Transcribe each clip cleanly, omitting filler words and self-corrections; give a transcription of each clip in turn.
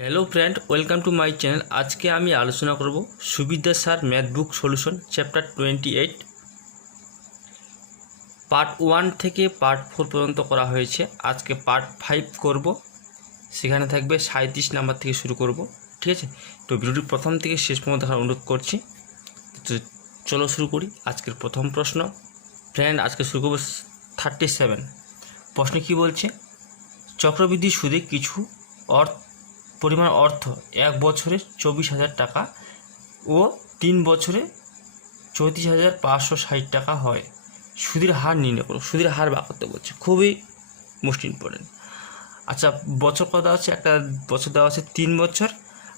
Hello friend, welcome to my channel. आज के आमी आलोचना करब सुविद्या सार math book solution chapter 28 part 1 থেকে पार्ट 4 পর্যন্ত করা হয়েছে। আজকে পার্ট 5 করব, সেখানে থাকবে 37 নাম্বার থেকে শুরু করব। ঠিক আছে, তো ভিডিওটি প্রথম থেকে শেষ পর্যন্ত দেখার অনুরোধ করছি। তো চলো শুরু করি। আজকের প্রথম প্রশ্ন ফ্রেন্ড, আজকে শুরু করব 37। প্রশ্ন কি বলছে? চক্রবৃদ্ধি সুদে কিছু পরিমাণ অর্থ এক বছরে 24,000 টাকা ও 3 বছরে 34,560 টাকা হয়। সুদের হার নির্ণয় করো। সুদের হার বার করতে বলছে, খুবই মোস্ট ইম্পর্টেন্ট। আচ্ছা, বছর কত দেওয়া আছে? একটা বছর দেওয়া আছে 3 বছর,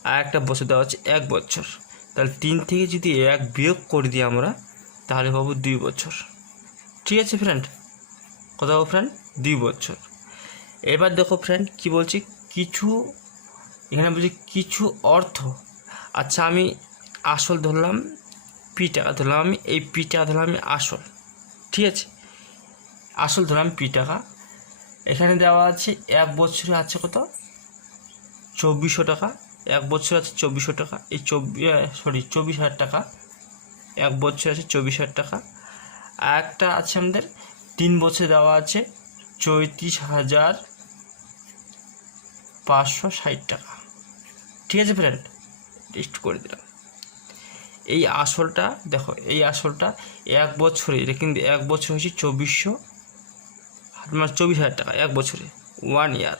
আর একটা বছর দেওয়া আছে 1 বছর। তাহলে 3 থেকে যদি 1 বিয়োগ করে দিই আমরা, তাহলে পাবো 2 বছর। ঠিক আছে ফ্রেন্ড, কত পাবো ফ্রেন্ড? 2 বছর। এবার দেখো ফ্রেন্ড কি বলছি, কিছু এখানে বলছি কিছু অর্থ। আচ্ছা, আমি আসল ধরলাম, পি টাকা ধরলাম, আমি এই পি টাকা ধরলাম আমি আসল। ঠিক আছে, আসল ধরলাম পি টাকা। এখানে দেওয়া আছে 1 বছরে আছে কত? 2400 টাকা। 1 বছর আছে 2400 টাকা, এই 24,000 টাকা। 1 বছর আছে 24,000 টাকা। আর একটা আছে আমাদের 3 বছরে দেওয়া আছে 34,560 টাকা। ঠিক আছে ফ্রেন্ড, লিস্ট করে দিলাম। এই আসলটা দেখো, এই আসলটা 1 বছরে, এটা কিন্তু 1 বছর হচ্ছে 24,000 টাকা। 1 বছরে 1 ইয়ার,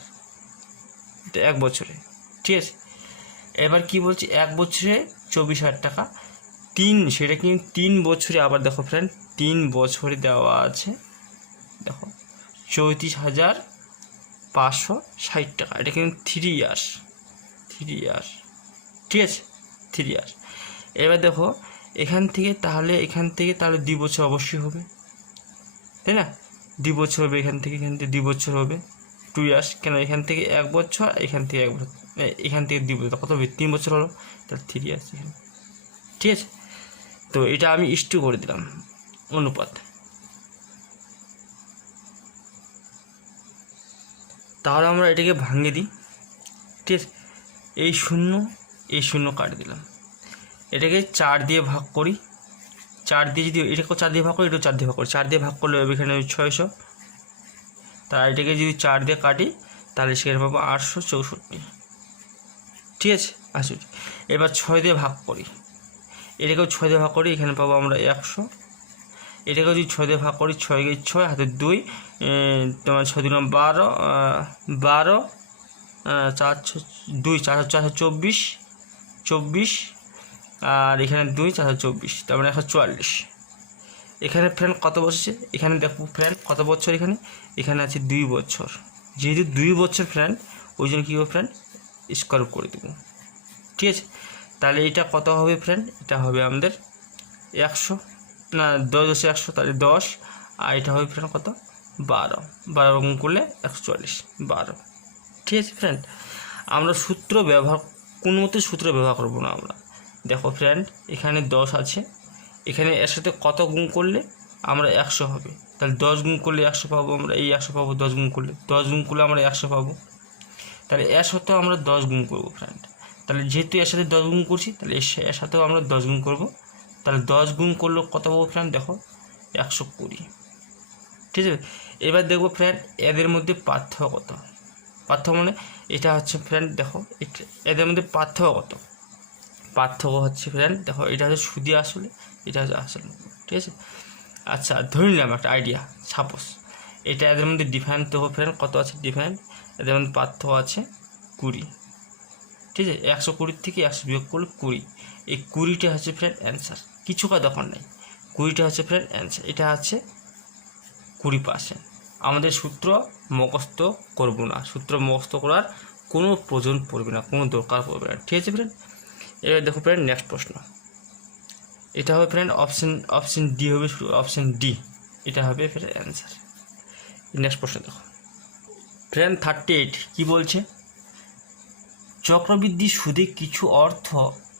এটা 1 বছরে। ঠিক আছে, এবার কি বলছি, 1 বছরে 24,000 টাকা, 3 সেটা কিন্তু 3 বছরে। আবার দেখো ফ্রেন্ড, 3 বছরে দেওয়া আছে দেখো 34,560 টাকা। এটা কিন্তু 3 ইয়ার্স। ঠিক আছে, 3 ইয়ার্স। এবার দেখো এখান থেকে তাহলে 2 বছর অবশ্যই হবে, তাই না? 2 বছর হবে এখান থেকে 2 বছর হবে, 2 ইয়ার্স। কেন এখান থেকে 1 বছর, এখান থেকে 1 বছর, এখান থেকে 2 বছর, কত হবে? 3 বছর হলো, তাহলে 3 ইয়ার্স এখানে। ঠিক আছে, তো এটা আমি ইস্টু করে দিলাম অনুপাত। তাহলে আমরা এটাকে ভাঙে দিই। ঠিক আছে, এই শূন্য কাটে দিলাম। এটাকে 4 দিয়ে ভাগ করি। 4 দিয়ে যদি এটাকেও 4 দিয়ে ভাগ করি, এটাও 4 দিয়ে ভাগ করি। 4 দিয়ে ভাগ করলে এখানে 600। তার এটাকে যদি 4 দিয়ে কাটি, তাহলে সেখানে পাবো 864। ঠিক আছে, 80। এবার 6 দিয়ে ভাগ করি, এটাকেও 6 দিয়ে ভাগ করি, এখানে পাবো আমরা 100। এটাকেও যদি 6 দিয়ে ভাগ করি, 6 × 6 হাতে 2, তোমার 6 × 12, 4 2 424, আর এখানে 2 424, তার মানে 144। এখানে ফ্রেন্ড কত বসেছে? এখানে দেখো ফ্রেন্ড কত বছর, এখানে আছে 2 বছর। যেহেতু 2 বছর ফ্রেন্ড, ওই জন্য কী হবে ফ্রেন্ড, স্কোয়ার করে দেবো। ঠিক আছে, তাহলে এটা কত হবে ফ্রেন্ড? এটা হবে আমাদের 100, না 10 × 100, তাহলে 10। আর এটা হবে ফ্রেন্ড কত? 12 গুণ করলে 144, 12। ঠিক আছে ফ্রেন্ড, আমরা সূত্র ব্যবহার, কোনো মতে সূত্র ব্যবহার করবো না আমরা। দেখো ফ্রেন্ড, এখানে 10 আছে, এখানে এর সাথে কত গুণ করলে আমরা 100 হবে? তাহলে 10 গুণ করলে 100 পাবো আমরা, এই 100 পাবো 10 গুণ করলে আমরা 100 পাবো। তাহলে এর সাথেও আমরা 10 গুণ করবো ফ্রেন্ড। তাহলে যেহেতু এর সাথে 10 গুণ করছি, তাহলে এর সাথেও আমরা 10 গুণ করবো। তাহলে 10 গুণ করলে কত পাবো ফ্রেন্ড? দেখো 120। ঠিক আছে, এবার দেখবো ফ্রেন্ড এদের মধ্যে পার্থক্য কত। পার্থক্য মানে এটা হচ্ছে ফ্রেন্ড, দেখো এদের মধ্যে পার্থক্য হচ্ছে ফ্রেন্ড, দেখো এটা হচ্ছে সুদি আসলে, এটা হচ্ছে আসলে। ঠিক আছে, আচ্ছা ধরে নিলাম একটা আইডিয়া, সাপোজ এটা এদের মধ্যে ডিফারেন্ট। দেখো ফ্রেন্ড কত আছে ডিফারেন্ট, এদের মধ্যে পার্থক্য আছে 20। ঠিক আছে, 120 থেকে 100 বিয়োগ করলে 20। এই 20টা হচ্ছে ফ্রেন্ড অ্যান্সার, কিছু কাজ দরকার নেই। 20টা হচ্ছে ফ্রেন্ড অ্যান্সার, এটা আছে 20%। আমাদের সূত্র মুখস্থ করব না, সূত্র মুখস্থ করার কোনো প্রয়োজন পড়বে না, কোনো দরকার পড়বে না। ঠিক আছে ফ্রেন্ড, এবার দেখো ফ্রেন্ড নেক্সট প্রশ্ন। এটা হবে ফ্রেন্ড অপশন ডি হবে, অপশন ডি এটা হবে ফ্রেন্ড অ্যান্সার। নেক্সট প্রশ্ন দেখো ফ্রেন্ড 38 কি বলছে? চক্রবৃদ্ধি সুদে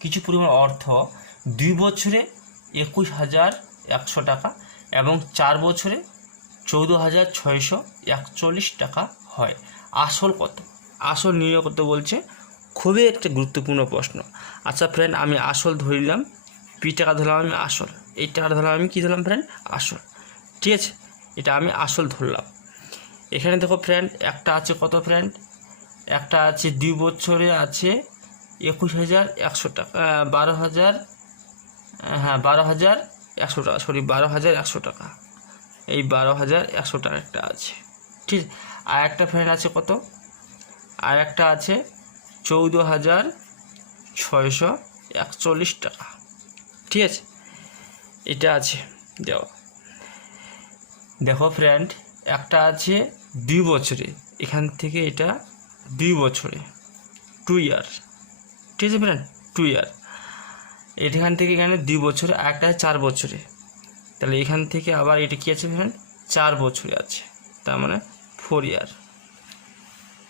কিছু পরিমাণ অর্থ 2 বছরে 21,100 টাকা এবং 4 বছরে 14,641 টাকা হয়। আসল কত? আসল নির্ণয় করতে বলছে, খুবই একটা গুরুত্বপূর্ণ প্রশ্ন। আচ্ছা ফ্রেন্ড, আমি আসল ধরলাম, পি টাকা ধরলাম আমি আসল, এই টাকাটা ধরলাম আমি কী ধরলাম ফ্রেন্ড, আসল। ঠিক আছে, এটা আমি আসল ধরলাম। এখানে দেখো ফ্রেন্ড, একটা আছে কত ফ্রেন্ড, একটা আছে 2 বছরে আছে 21,100 টাকা, 12,000, হ্যাঁ 12,100 টাকা, সরি 12,100 টাকা, এই 12,100 টাকা একটা আছে। ঠিক আছে, আর একটা ফ্রেন্ড আছে কত, আর একটা আছে 14,641 টাকা। ঠিক আছে, এটা আছে দেওয়া। দেখো ফ্রেন্ড, একটা আছে 2 বছরে, এখান থেকে এটা 2 বছরে 2 ইয়ার। ঠিক আছে ফ্রেন্ড, 2 ইয়ার। এখান থেকে এখানে 2 বছরে, আর একটা আছে 4 বছরে, তাহলে এখান থেকে আবার এটা কী আছে ফ্রেন্ড, 4 বছরে আছে, তার মানে 4 ইয়ার।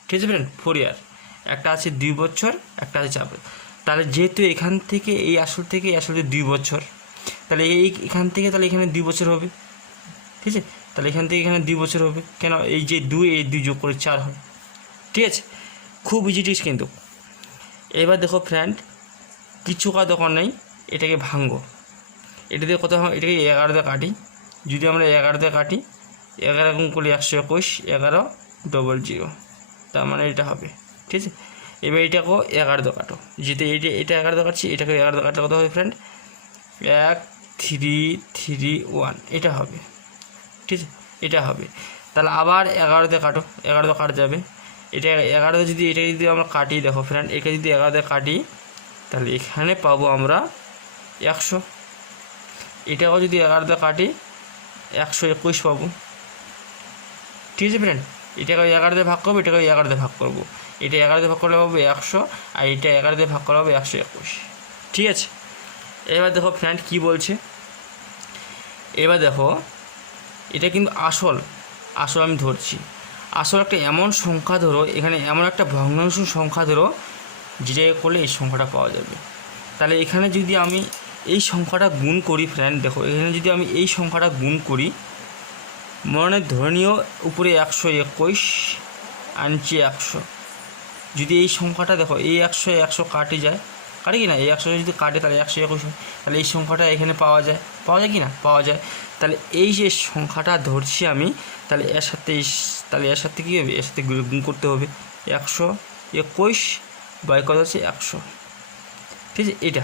ঠিক আছে ফ্রেন্ড, 4 ইয়ার। একটা আছে 2 বছর, একটা আছে 4 বছর। তাহলে যেহেতু এখান থেকে এই আসল থেকে এই আসলে 2 বছর, তাহলে এখান থেকে তাহলে এখানে 2 বছর হবে। ঠিক আছে, তাহলে এখান থেকে এখানে 2 বছর হবে, কেন এই যে 2 এই 2 যোগ করে 4 হয়। ঠিক আছে, খুব ইজি টিক্স কিন্তু। এবার দেখো ফ্রেন্ড, কিছু কাজ দরকার নেই, এটাকে ভাঙবো। এটা দিয়ে কত হয়, এটাকে 11 দিয়ে কাটি। যদি আমরা 11 দিয়ে কাটি, 11 গুণ করলে 121, 11 ডবল 0, তার মানে এটা হবে। ঠিক আছে, এবার এটাকেও 11 দিয়ে কাটো, যেহেতু এটা 11 দিয়ে কাটছি, এটাকে 11 দিয়ে কাটলে কত হবে ফ্রেন্ড, 1 3 3 1, এটা হবে। ঠিক আছে, এটা হবে। তাহলে আবার 11 দিয়ে কাটো, 11 দিয়ে কাটা যাবে। এটা 11 দিয়ে যদি এটা যদি আমরা কাটি, দেখো ফ্রেন্ড, এটা যদি 11 দিয়ে কাটি, তাহলে এখানে পাবো আমরা 100। এটাও যদি 11 দিয়ে কাটি, 121 পাবো। ঠিক আছে ফ্রেন্ড, এটাকে 11 দিয়ে ভাগ করবো, এটাকে 11 দিয়ে ভাগ করবো, এটা 11 দিয়ে ভাগ করলে পাবো 100, আর এটা 11 দিয়ে ভাগ করা হবে 121। ঠিক আছে, এবার দেখো ফ্রেন্ড কী বলছে। এবার দেখো, এটা কিন্তু আসল আমি ধরছি। আসল একটা এমন সংখ্যা ধরো, এখানে এমন একটা ভগ্নাংশ সংখ্যা ধরো যেটা করলে এই সংখ্যাটা পাওয়া যাবে। তাহলে এখানে যদি আমি এই সংখ্যাটা গুণ করি ফ্রেন্ড, দেখো এখানে যদি আমি এই সংখ্যাটা গুণ করি, মনে ধরনীয় উপরে 121 আনছি 100, যদি এই সংখ্যাটা দেখো এই 100 কাটে যায়, কাটে কি না, এই 100 যদি কাটে তাহলে 121 হয়, তাহলে এই সংখ্যাটা এখানে পাওয়া যায় কি না, পাওয়া যায়। তাহলে এই যে সংখ্যাটা ধরছি আমি, তাহলে এর সাথে কী হবে, এর সাথে গুণ করতে হবে, 121 বাই কত আছে 100। ঠিক আছে, এটা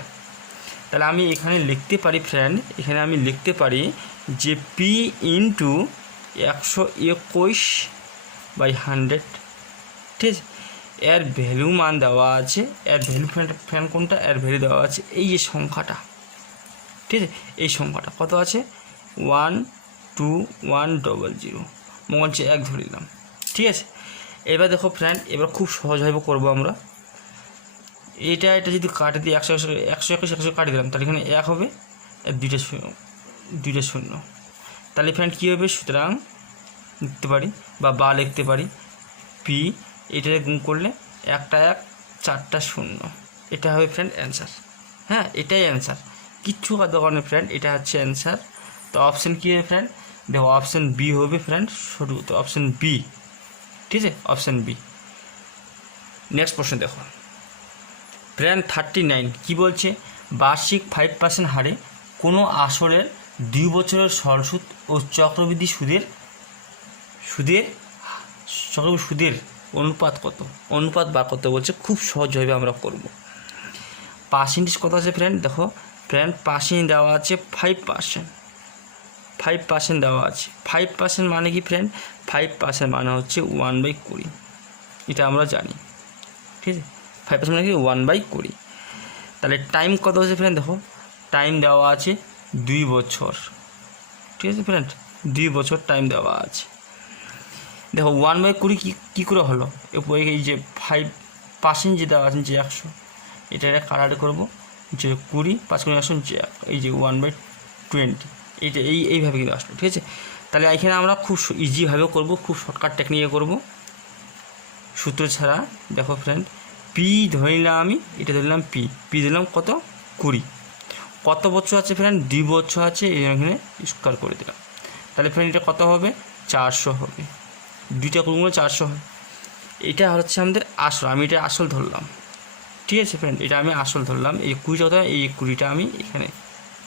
তাহলে আমি এখানে লিখতে পারি ফ্রেন্ড, এখানে আমি লিখতে পারি যে পি ইন্টু 121 বাই 100। ঠিক আছে, এর ভ্যালু মান দেওয়া আছে, এর ভ্যালু ফ্রেন্ড কোনটা, এর ভ্যালু দেওয়া আছে এই যে সংখ্যাটা। ঠিক আছে, এই সংখ্যাটা কত আছে, 12100, মনে হচ্ছে 1 ধরে নিলাম। ঠিক আছে, এবার দেখো ফ্রেন্ড, এবার খুব সহজভাবে করবো আমরা। এটা যদি কাটে দিই, 121 কাটে দিলাম, তাহলে এখানে 1 হবে, দুইটা শূন্য, তাহলে ফ্রেন্ড কী হবে, সুতরাং লিখতে পারি বা লিখতে পারি পি, এটাতে গুণ করলে 1 1 4টা 0, এটা হবে ফ্রেন্ড অ্যান্সার। হ্যাঁ, এটাই অ্যান্সার, কিচ্ছু দরকার ফ্রেন্ড, এটা হচ্ছে অ্যান্সার। তো অপশান কী হবে ফ্রেন্ড, দেখো অপশান বি হবে ফ্রেন্ড, শুরু তো অপশান বি। ঠিক আছে, অপশান বি। নেক্সট প্রশ্ন দেখো ফ্রেন্ড, 39 কী বলছে, বার্ষিক 5% হারে কোনো আসরের 2 বছরের সরল সুদ ও চক্রবৃদ্ধি সুদের অনুপাত কত, অনুপাত বা কত বলছে, খুব সহজভাবে আমরা করব। পার্সেন্টেজ কত আছে ফ্রেন্ড, দেখো ফ্রেন্ড পার্সেন্ট দেওয়া আছে 5% দেওয়া আছে। 5% মানে কি ফ্রেন্ড, 5% মানে হচ্ছে 1/20, এটা আমরা জানি। ঠিক আছে, 5% মানে কি 1/20। তাহলে টাইম কত আছে ফ্রেন্ড, দেখো টাইম দেওয়া আছে 2 বছর। ঠিক আছে ফ্রেন্ড, 2 বছর টাইম দেওয়া আছে। দেখো 1/20 কী করে হলো, এই যে 5% যে দেওয়া আছে যে 100, এটা কাটাকাটি করবো, যে 20 5 × 100 যে এই যে 1/20, এইটা এইভাবে কিন্তু আসলো। ঠিক আছে, তাহলে এখানে আমরা খুব ইজিভাবে করব, খুব শর্টকাট টেকনিকে করব, সূত্র ছাড়া। দেখো ফ্রেন্ড, পি ধরে নিলাম আমি, এটা ধরলাম পি দিলাম কত 20, কত বছর আছে ফ্রেন্ড, 2 বছর আছে, এখানে স্কোয়ার করে দিলাম, তাহলে ফ্রেন্ড এটা কত হবে, 400 হবে, 2টা গুণ 400 হয়। এটা হচ্ছে আমাদের আসল, আমি এটা আসল ধরলাম। ঠিক আছে ফ্রেন্ড, এটা আমি আসল ধরলাম। এই 20টা কথা, এই 20টা আমি এখানে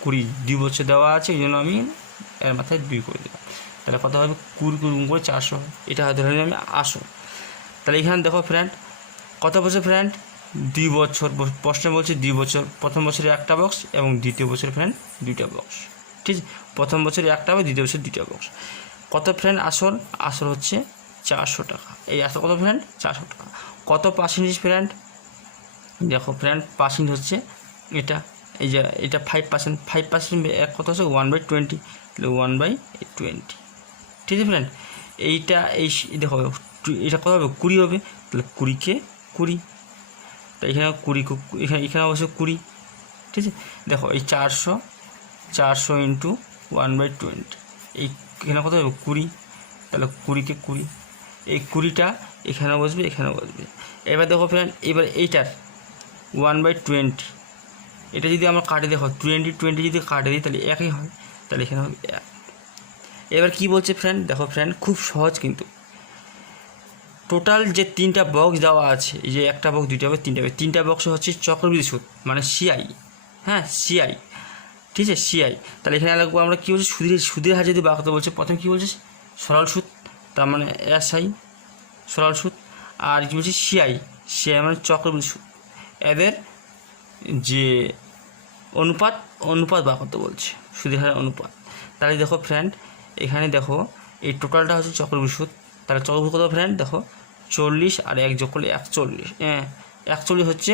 20 2 বছর দেওয়া আছে, এই জন্য আমি এর মাথায় 2 করে দিলাম। তাহলে কত হবে 20 গুণ করে 400, এটা ধরে নিলাম আমি আসল। তাহলে এখানে দেখো ফ্রেন্ড কত বছর ফ্রেন্ড 2 বছর, প্রশ্নে বলছে 2 বছর, প্রথম বছরে একটা বক্স এবং দ্বিতীয় বছর ফ্রেন্ড 2টা বক্স। ঠিক আছে, প্রথম বছরে একটা হবে, দ্বিতীয় বছর 2টা বক্স। কত ফ্রেন্ড আসল? আসল হচ্ছে 400 টাকা। এই আসল কত ফ্রেন্ড? 400 টাকা। কত পার্সেন্টেজ ফ্রেন্ড? দেখো ফ্রেন্ড পার্সেন্ট হচ্ছে এটা, এই যে এটা 5%, 5% এক কত হচ্ছে 1/20, তাহলে 1/20। ঠিক আছে ফ্রেন্ড, এইটা এই দেখো এটা কত হবে 20 হবে, তাহলে 20কে 20, তাই এখানে 20, এখানে অবশ্য 20। ঠিক আছে, দেখো এই 400 ইন্টু 1/20, এই এখানে কত হবে 20, তাহলে 20কে 20, এই 20টা এখানেও বসবে, এখানেও বসবে। এবার দেখো ফ্রেন্ড, এবার এইটার 1/20, এটা যদি আমরা কাটে দেখো 20 যদি কাটে দিই তাহলে একই হয়, তাহলে এখানে হবে 1। এবার কি বলছে ফ্রেন্ড, দেখো ফ্রেন্ড খুব সহজ কিন্তু। টোটাল যে 3টা বক্স দেওয়া আছে, এই যে একটা বক্স, 2টা বক্স, 3টা বক্স, 3টা বক্স হচ্ছে চক্রবৃদ্ধি সুদ মানে সিআই। হ্যাঁ সিআই, ঠিক আছে সিআই। তাহলে এখানে লাগবো আমরা কী বলছি, সুদের হার যদি বার করতে বলছে, প্রথমে কী বলছে সরল সুদ, তার মানে এসআই সরল সুদ, আর কী বলছি সিআই মানে চক্রবৃদ্ধি সুদ। এদের যে অনুপাত বার করতে বলছে, সুদের হারের অনুপাত। তাহলে দেখো ফ্রেন্ড এখানে দেখো এই টোটালটা হচ্ছে চক্রবৃদ্ধি সুদ, তাহলে চক্রবৃদ্ধি কত ফ্রেন্ড দেখো 40 আর 1 যোগ করলে 41, 41 হচ্ছে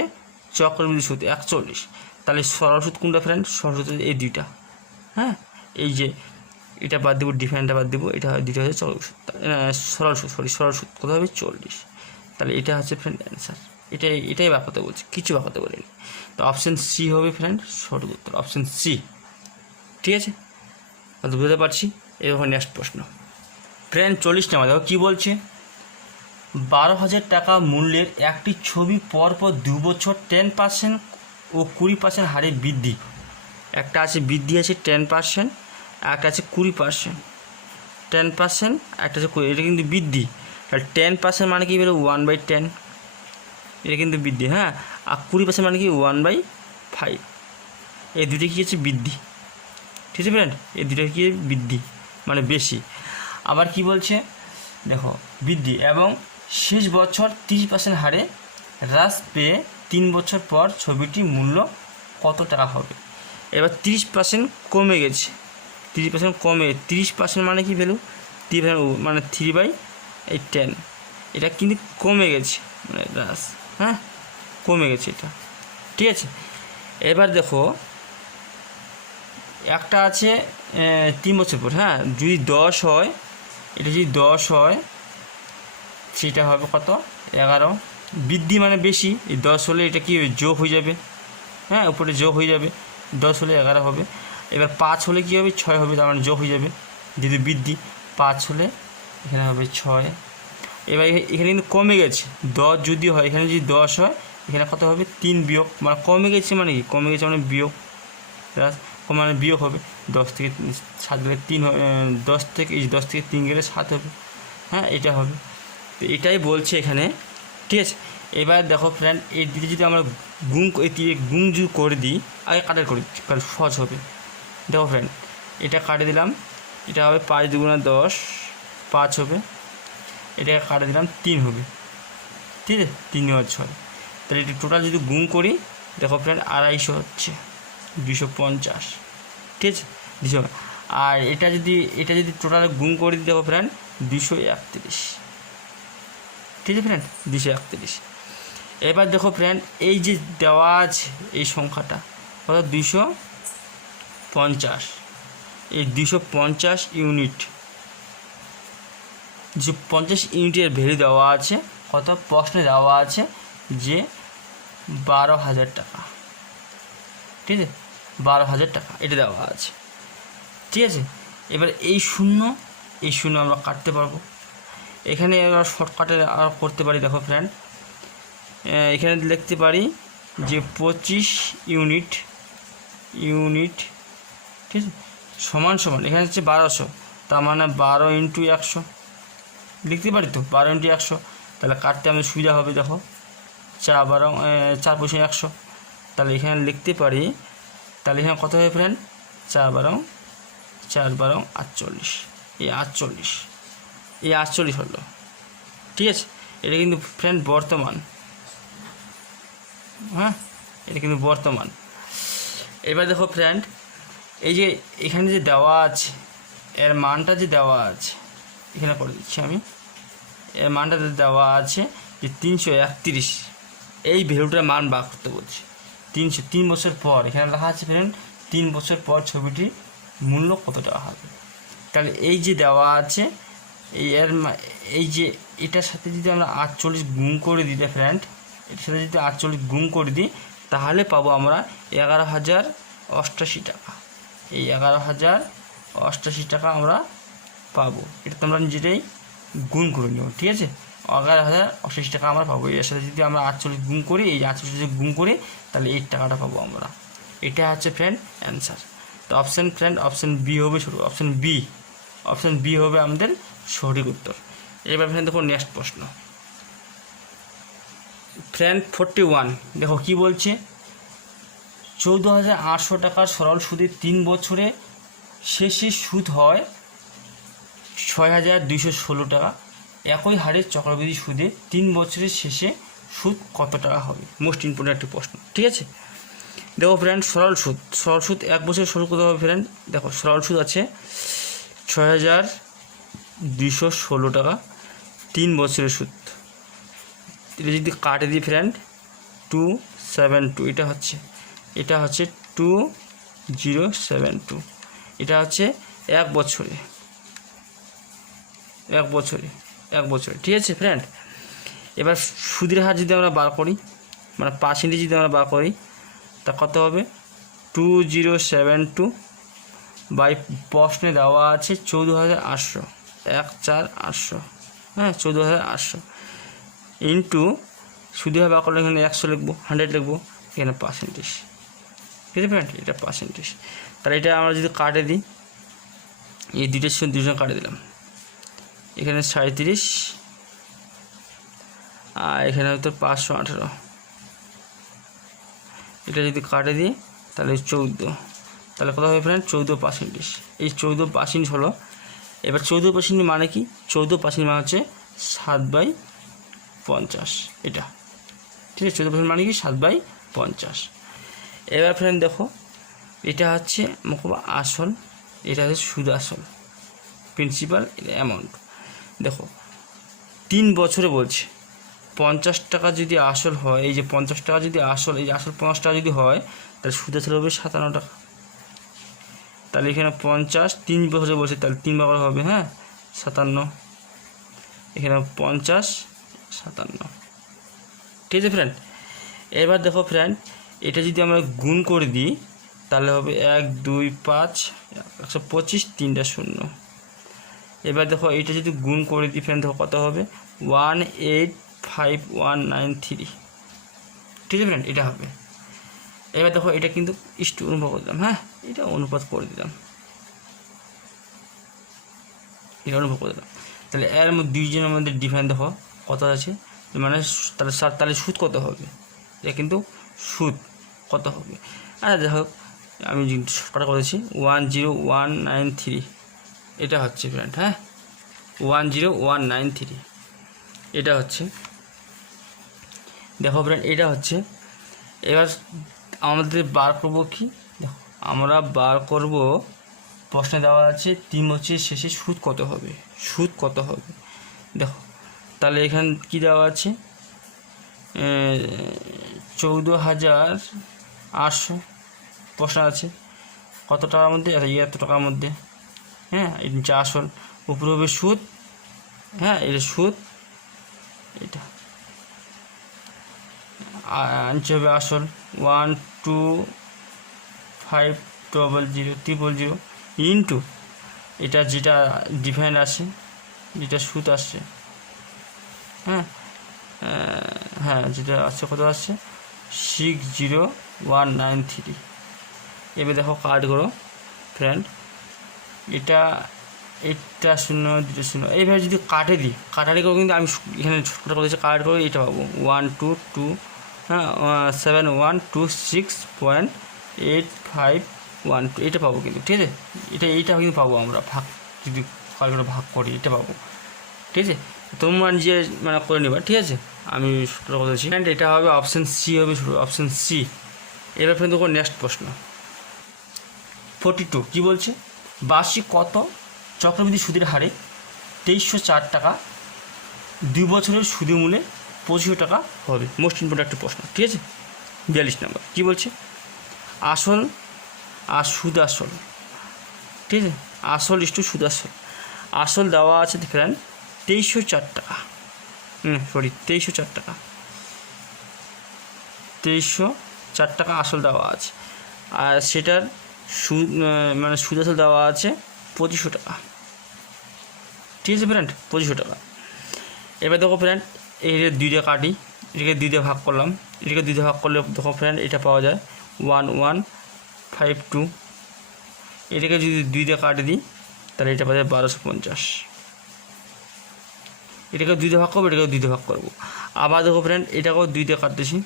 চক্রবৃদ্ধি সুদ 41। তাহলে সরল সুদ কোনটা ফ্রেন্ড? সরল সুদ এই 2টা, হ্যাঁ এই যে এটা বাদ দেবো, ডিফারেন্টটা বাদ দেবো, এটা 2টা হচ্ছে চক্রবৃদ্ধি সুদ, সরল সুদ কত হবে 40। তাহলে এটা হচ্ছে ফ্রেন্ড অ্যান্সার, এটাই বার করতে বলছে, কিছু বার করতে বলিনি। তো অপশান সি হবে ফ্রেন্ড সঠিক উত্তর, অপশান সি। ঠিক আছে, বুঝতে পারছি। এবার নেক্সট প্রশ্ন ফ্রেন্ড 40 নাম্বার দেখো কী বলছে, 12,000 টাকা মূল্যের একটি ছবি পরপর 2 বছর 10% ও 20% হারে বৃদ্ধি। একটা আছে বৃদ্ধি আছে 10%, একটা আছে 20%। 10%, একটা আছে 20, এটা কিন্তু বৃদ্ধি। তাহলে 10% মানে কি বলে 1/10, এটা কিন্তু বৃদ্ধি। হ্যাঁ, আর 20% মানে কি 1/5। এই দুটো কী হচ্ছে বৃদ্ধি। ঠিক আছে ফ্রেন্ড, এই দুটো কি বৃদ্ধি মানে বেশি। আবার কি বলছে দেখো বৃদ্ধি এবং শেষ বছর 30% হারে হ্রাস পেয়ে 3 বছর পর ছবিটির মূল্য কত টাকা হবে। এবার 30% কমে গেছে, 30% কমে, 30% মানে কি ভ্যালু 3 মানে 3/10, এটা কিন্তু কমে গেছে মানে হ্রাস, হ্যাঁ কমে গেছে এটা। ঠিক আছে, এবার দেখো একটা আছে 3 বছর পর, হ্যাঁ যদি 10 হয়, এটা যদি 10 হয় সেটা হবে কত 11। বৃদ্ধি মানে বেশি, এই 10 হলে এটা কি যোগ হয়ে যাবে, হ্যাঁ উপরে যোগ হয়ে যাবে, 10 হলে 11 হবে। এবার 5 হলে কী হবে 6 হবে, তার মানে যোগ হয়ে যাবে, যদি বৃদ্ধি 5 হলে এখানে হবে 6। এবার এখানে কিন্তু কমে গেছে, 10 যদি হয়, এখানে যদি 10 হয় এখানে কত হবে 3 বিয়োগ, মানে কমে গেছে মানে কি কমে গেছে মানে বিয়োগ, মানে বিয়োগ হবে 10 থেকে 7 গেলে 3, 10 থেকে 3 গেলে 7 হবে, হ্যাঁ এটা হবে। তো এটাই বলছে এখানে। ঠিক আছে, এবার দেখো ফ্রেন্ড এই দিকে যদি আমরা গুণ যদি করে দিই, আগে কাটার করি কারণ সহজ হবে। দেখো ফ্রেন্ড এটা কাটে দিলাম, এটা হবে 5 দুগুণা 10, 5 হবে, এটাকে কাটে দিলাম 3 হবে। ঠিক আছে, 3 আর 6, তাহলে এটা টোটাল যদি গুণ করি দেখো ফ্রেন্ড 250 হচ্ছে 250। ঠিক আছে 200, আর এটা যদি টোটাল গুণ করে দিই দেখো ফ্রেন্ড 231। ঠিক আছে ফ্রেন্ড 231। এবার দেখো ফ্রেন্ড এই যে দেওয়া আছে এই সংখ্যাটা অর্থাৎ 250, এই 250 ইউনিট, 250 ইউনিটের ভ্যালু দেওয়া আছে কত, প্রশ্নে দেওয়া আছে যে 12,000 টাকা। ঠিক আছে 12,000 টাকা এটা দেওয়া আছে। ঠিক আছে, এবার এই শূন্য আমরা কাটতে পারবো, এখানে আমরা শর্টকাটে আর করতে পারি। দেখো ফ্রেন্ড এখানে লিখতে পারি যে 25 ইউনিট, ঠিক আছে সমান এখানে হচ্ছে 1200, তার মানে 12 × 100 লিখতে পারি তো, 12 × 100, তাহলে কাটতে আমাদের সুবিধা হবে। দেখো 4 পয়সা 100, তাহলে এখানে লিখতে পারি, তাহলে এখানে কত হবে ফ্রেন্ড, 4 12 48, এই 48 হলো। ঠিক আছে, এটা কিন্তু ফ্রেন্ড বর্তমান, হ্যাঁ এটা কিন্তু বর্তমান। এবার দেখো ফ্রেন্ড, এই যে এখানে যে দেওয়া আছে এর মানটা যে দেওয়া আছে, এখানে করে দিচ্ছি আমি, এর মানটা যে দেওয়া আছে যে 331, এই ভ্যালুটার মান বার করতে বলছি। 3 বছর পর এখানে লেখা আছে ফ্রেন্ড 3 বছর পর ছবিটির মূল্য কত টাকা হবে। তাহলে এই যে দেওয়া আছে এই যে এটার সাথে যদি আমরা 48 গুণ করে দিই ফ্রেন্ড, এটার সাথে যদি 48 গুণ করে দিই, তাহলে পাবো আমরা 11,088 টাকা। এই 11,088 টাকা আমরা পাবো। এটা তোমরা নিজেরাই গুণ করে নেব, ঠিক আছে। 11,088 টাকা আমরা পাবো। এর সাথে যদি আমরা 48 গুণ করি, এই 48 যদি গুণ করি, তাহলে এই টাকাটা পাবো আমরা। এটা হচ্ছে ফ্রেন্ড অ্যান্সার। তো অপশান বি হবে অপশান বি হবে আমাদের সঠিক উত্তর। এবার ফ্রেন্ড দেখো নেক্সট প্রশ্ন ফ্রেন্ড 41, দেখো কি বলছে, 14,800 টাকার সরল সুদে 3 বছরে শেষে সুদ হয় 6,216 টাকা। একই হারে চক্রবৃদ্ধি সুদে 3 বছরের শেষে সুদ কত টাকা হবে? মোস্ট ইম্পর্টেন্ট একটি প্রশ্ন, ঠিক আছে। দেখো ফ্রেন্ড, সরল সুদ 1 বছরের সরল কত হবে ফ্রেন্ড? দেখো সরল সুদ আছে 6,216 টাকা, 3 বছরের সুদ। এটা যদি কাটে দিই ফ্রেন্ড 272, এটা হচ্ছে 2072, এটা হচ্ছে 1 বছরে, ঠিক আছে ফ্রেন্ড। এবার সুদের হার যদি আমরা বার করি, মানে পার্সেন্টেজ যদি আমরা বার করি, তা কত হবে? 2072 বাই প্রশ্নে দেওয়া আছে 14,800, 14,800, হ্যাঁ 14,800 ইন্টু সুদের হার বার করলে এখানে 100 লিখবো, 100 লিখবো, এখানে পার্সেন্টেজ, ঠিক আছে ফ্রেন্ড, এটা পার্সেন্টেজ। তাহলে এটা আমরা যদি কাটে দিই, এই দুটোর সঙ্গে দুজন কাটে দিলাম, এখানে 37 আর এখানে হয়তো 518, এটা যদি কাটে দিই তাহলে 14, তাহলে কত হবে ফ্রেন্ড? 14%। এই 14% হলো। এবার 14% মানে কি? 14% মানে হচ্ছে 7/50, এটা ঠিক আছে। 14% মানে কি? 7/50। এবার ফ্রেন্ড দেখো, এটা হচ্ছে আসল, এটা হচ্ছে সুদ আসল, প্রিন্সিপাল অ্যামাউন্ট। দেখো 3 বছরে বলছে 50 টাকা যদি আসল হয়, এই যে 50 টাকা যদি আসল, এই যে আসল 50 টাকা যদি হয়, তাহলে সুদ আসল হবে 57 টাকা। তাহলে এখানে 50 3 বছরে বলছে, তাহলে 3 বার হবে, হ্যাঁ 57, এখানে 50 57, ঠিক আছে ফ্রেন্ড। এবার দেখো ফ্রেন্ড, এটা যদি আমরা গুণ করে দিই, তাহলে হবে 1 2 5 125, 3টা 0। এবার দেখো এটা যদি গুণ করে দিই ফ্রেন্ড, দেখো কত হবে? 185,193, ঠিক আছে ফ্রেন্ড, এটা হবে। এবার দেখো এটা কিন্তু অনুপাত করে দিলাম, হ্যাঁ এটা অনুপাত করে দিলাম, তাহলে এর মধ্যে দুইজনের মধ্যে ডিফারেন্স দেখো কত আছে, মানে তাহলে সুদ কত হবে? এটা কিন্তু সুদ কত হবে? আচ্ছা যাই হোক, আমি শর্টকাট করেছি 10193, এটা হচ্ছে ফ্রেন্ড, হ্যাঁ 10193, এটা হচ্ছে। দেখো ফ্রেন্ড, এটা হচ্ছে। এবার আমাদের বার করবো কি? দেখো আমরা বার করব, প্রশ্নে দেওয়া আছে 3 বছরের শেষে সুদ কত হবে, দেখো তাহলে এখানে কি দেওয়া আছে? 14,800 প্রশ্ন আছে কত টাকার মধ্যে? এত টাকার মধ্যে, হ্যাঁ এটা আসল, উপরে হবে সুদ, হ্যাঁ এটা সুদ, এটা আনছে হবে আসল 125,000,000 ইন্টু এটা যেটা ডিফারেন্ট আছে, যেটা সুদ আসছে, হ্যাঁ যেটা আসছে কত আসছে? 60193। এবার দেখো কাট করো ফ্রেন্ড, এটা 0 2 0, এইভাবে যদি কাটারি করো, কিন্তু আমি এখানে ছোটো করেছি, কাট করো, এটা পাবো 122 হ্যাঁ 7126.8512 এটা পাবো কিন্তু, ঠিক আছে। এইটা কিন্তু পাবো আমরা, ভাগ যদি করে ভাগ করি এটা পাবো, ঠিক আছে। তোমরা নিজে মানে করে নেবা, ঠিক আছে। আমি কথা বলছি, অ্যান্ড এটা হবে অপশান সি হবে, অপশান সি। এবার ফ্রেন্ড দেখো নেক্সট প্রশ্ন 42 কী বলছে, বার্ষিক কত চক্রবৃদ্ধি সুদের হারে 2304 টাকা 2 বছরের সুদে মূলে 25 টাকা হবে। মোস্ট ইম্পর্টেন্ট একটা প্রশ্ন, ঠিক আছে। 42 নম্বর কী বলছে, আসল আর সুদ আসল, ঠিক আছে। আসল ইস্টু সুদ আসল। আসল দেওয়া আছে ফ্রেন্ড 2304 টাকা, 2304 টাকা, 2304 টাকা আসল দেওয়া আছে। আর সেটার সুদ মানে সুদ আসল দেওয়া আছে 25 টাকা, ঠিক আছে ফ্রেন্ড, 25 টাকা। এবার দেখো ফ্রেন্ড এই দুইটা কাটি, এটাকে 2 দিয়ে ভাগ করলাম, এটাকে 2 দিয়ে ভাগ করলে দেখো ফ্রেন্ড এটা পাওয়া যায় 1152। এটাকে যদি 2 দিয়ে কাটি দিই তাহলে এটা পাওয়া যায় 1250। এটাকে 2 দিয়ে ভাগ করবো, এটাকেও 2 দিয়ে ভাগ করবো। আবার দেখো ফ্রেন্ড এটাকেও 2 দিয়ে কাটতেছি,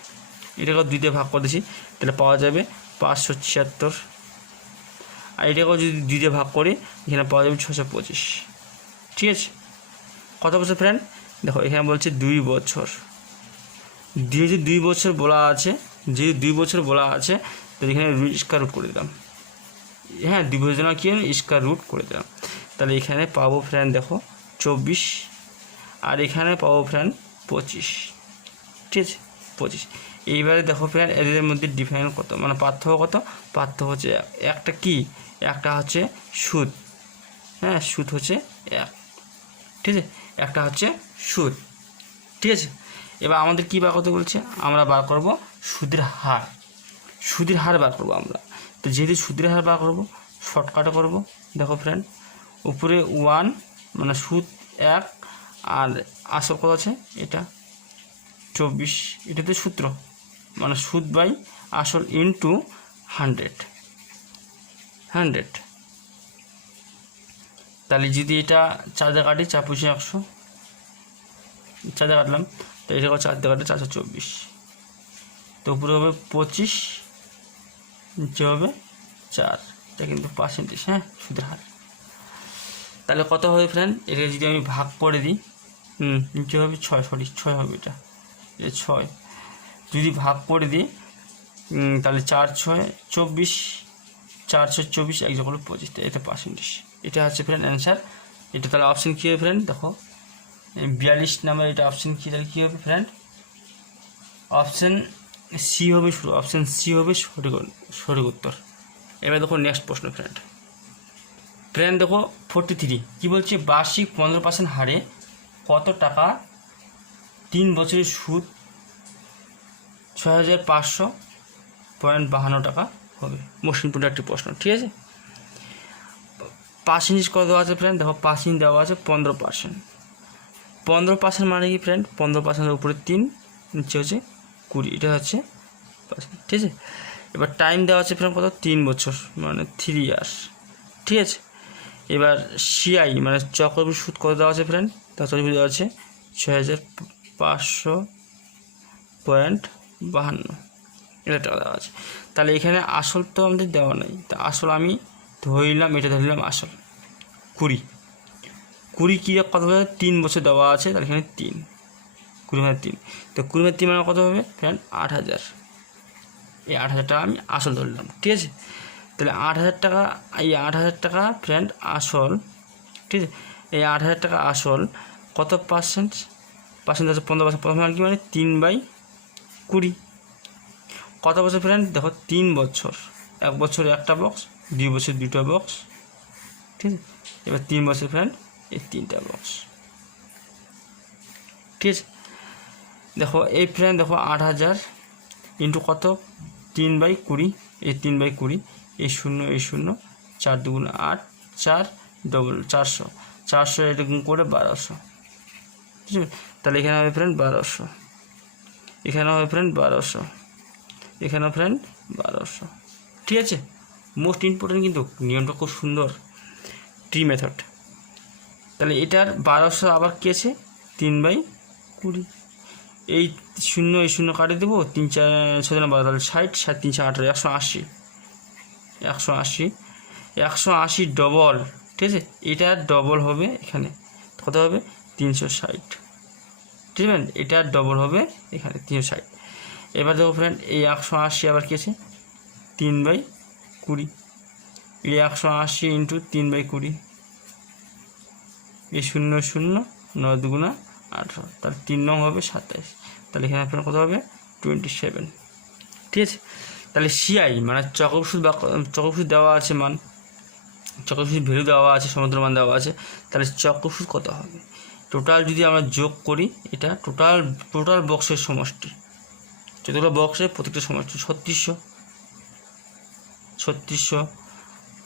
এটাকেও 2 দিয়ে ভাগ করতেছি, তাহলে পাওয়া যাবে 576। আর এটাকেও যদি 2 দিয়ে ভাগ করি এখানে পাওয়া যাবে 625, ঠিক আছে। কত বছর ফ্রেন্ড, দেখো এখানে বলছে 2 বছর, যেহেতু 2 বছর বলা আছে, যেহেতু 2 বছর বলা আছে তো এখানে স্কয়ার রুট করে দিলাম, হ্যাঁ 2 বছর জন্য কী স্কয়ার রুট করে দিলাম। তাহলে এখানে পাবো ফ্রেন্ড দেখো 24, আর এখানে পাবো ফ্রেন্ড 25, ঠিক আছে 25। এইবারে দেখো ফ্রেন্ড এদের মধ্যে ডিফারেন্স কত, মানে পার্থক্য কত, পার্থক্য হচ্ছে একটা কি, একটা হচ্ছে সুদ, হ্যাঁ সুদ হচ্ছে 1, ঠিক আছে, একটা হচ্ছে সুদ, ঠিক আছে। এবার আমাদের কী বার করতে বলছে, আমরা বার করব সুদের হার, সুদের হার বার করবো আমরা। তো যেহেতু সুদের হার বার করবো শর্টকাটে করবো। দেখো ফ্রেন্ড উপরে 1 মানে সুদ 1 আর আসল কত আছে এটা 24, এটাতে সূত্র মানে সুদ বাই আসল ইন্টু 100। তাহলে যদি এটা 4 দিয়ে কাটি 4 পয়সা 100, 4 দিয়ে কাটলাম, তো এটা 4 দিয়ে কাটলে 424, তো উপরে হবে 25, নিচে হবে 4, এটা কিন্তু পার্সেন্টেজ, হ্যাঁ সুদের হার। তাহলে কত হবে ফ্রেন্ড, এটা যদি আমি ভাগ করে দিই, নিচে হবে 6 হবে, এটা 6 যদি ভাগ করে দিই তাহলে 4 6 24, 4 6 24, 1 যোগ করলে 25, এটা পার্সেন্টেজ। এটা হচ্ছে ফ্রেন্ড অ্যান্সার। এটা তাহলে অপশন কী হবে ফ্রেন্ড, দেখো 42 নাম্বার এটা অপশন কী, তাহলে কী হবে ফ্রেন্ড, অপশন সি হবে, অপশন সি হবে সঠিক উত্তর। এবার দেখো নেক্সট প্রশ্ন ফ্রেন্ড দেখো 43 কী বলছে, বার্ষিক 15% হারে কত টাকা 3 বছরের সুদ 6500.52 টাকা হবে। মোস্ট ইম্পর্টেন্ট একটি প্রশ্ন, ঠিক আছে। পার্সেন্টেজ কত দেওয়া আছে ফ্রেন্ড, দেখো পার্সেন্ট দেওয়া আছে 15%। 15% মানে কি ফ্রেন্ড, 15%-এর উপরে 3, নিচে হচ্ছে 20, এটা হচ্ছে পার্সেন্ট, ঠিক আছে। এবার টাইম দেওয়া আছে ফ্রেন্ড কত, 3 বছর মানে 3 ইয়ার্স, ঠিক আছে। এবার সিআই মানে চক্রবৃদ্ধি সুদ কত দেওয়া আছে ফ্রেন্ড, তার চক্রবৃদ্ধি দেওয়া আছে 6500.52, এটা টাকা দেওয়া আছে। তাহলে এখানে আসল তো আমাদের দেওয়া নেই, তা আসল আমি ধরলাম, এটা ধরলাম আসল 20 কী কত হবে, 3 বছর দেওয়া আছে, তাহলে এখানে 3, 20/3, তো 20/3 মানে কত হবে ফ্রেন্ড 8000, এই 8000 টাকা আমি আসল ধরলাম, ঠিক আছে। তাহলে 8000 টাকা, এই 8000 টাকা ফ্রেন্ড আসল, ঠিক আছে। এই 8000 টাকা আসল কত পার্সেন্ট আছে 15%, প্রথমে আর কি মানে 3/20, কত বছর ফ্রেন্ড, দেখো 3 বছর, 1 বছর 1টা বক্স, 2 বছর 2টা বক্স, ঠিক আছে। এবার 3 বছর ফ্রেন্ড এই 3টা বক্স, ঠিক আছে। দেখো এই ফ্রেন্ড দেখো 8000 ইন্টু কত 3/20, এই 3/20, এই 0 এই 0, 4 2 8, 4 ডবল 400 এটা গুণ করে 1200, ঠিক আছে। তাহলে এখানে হবে ফ্রেন্ড 1200, এখানে হবে ফ্রেন্ড 1200, এখানে ফ্রেন্ড 1200, ঠিক আছে। মোস্ট ইম্পর্টেন্ট কিন্তু নিয়মটা খুব সুন্দর, ট্রি মেথড। তাহলে এটার 1200 আবার কী আছে 3/20, এই শূন্য কাটিয়ে দেবো, 3 4 6 12, তাহলে 60, 60 3 18, 180 ডবল, ঠিক আছে, এটা ডবল হবে এখানে কত হবে 360, ঠিক আছে, এটা ডবল হবে এখানে 360। এবার দেখো ফ্রেন্ড এই 180 আবার কি আছে 3/20, এই 180 ইন্টু 3/20, এই 0 0 9 2 18, তাহলে 3 নং হবে 27, তাহলে এখানে আপনার কত হবে 27, ঠিক আছে। তাহলে সিআই মানে চক্রবৃদ্ধি দেওয়া আছে মান, চক্রবৃদ্ধি ভ্যালু দেওয়া আছে, সমুদ্র মান দেওয়া আছে, তাহলে চক্রবৃদ্ধি কত হবে টোটাল যদি আমরা যোগ করি, এটা টোটাল বক্সের সমষ্টি, যতগুলো বক্সের প্রত্যেকটা সমষ্টি 3600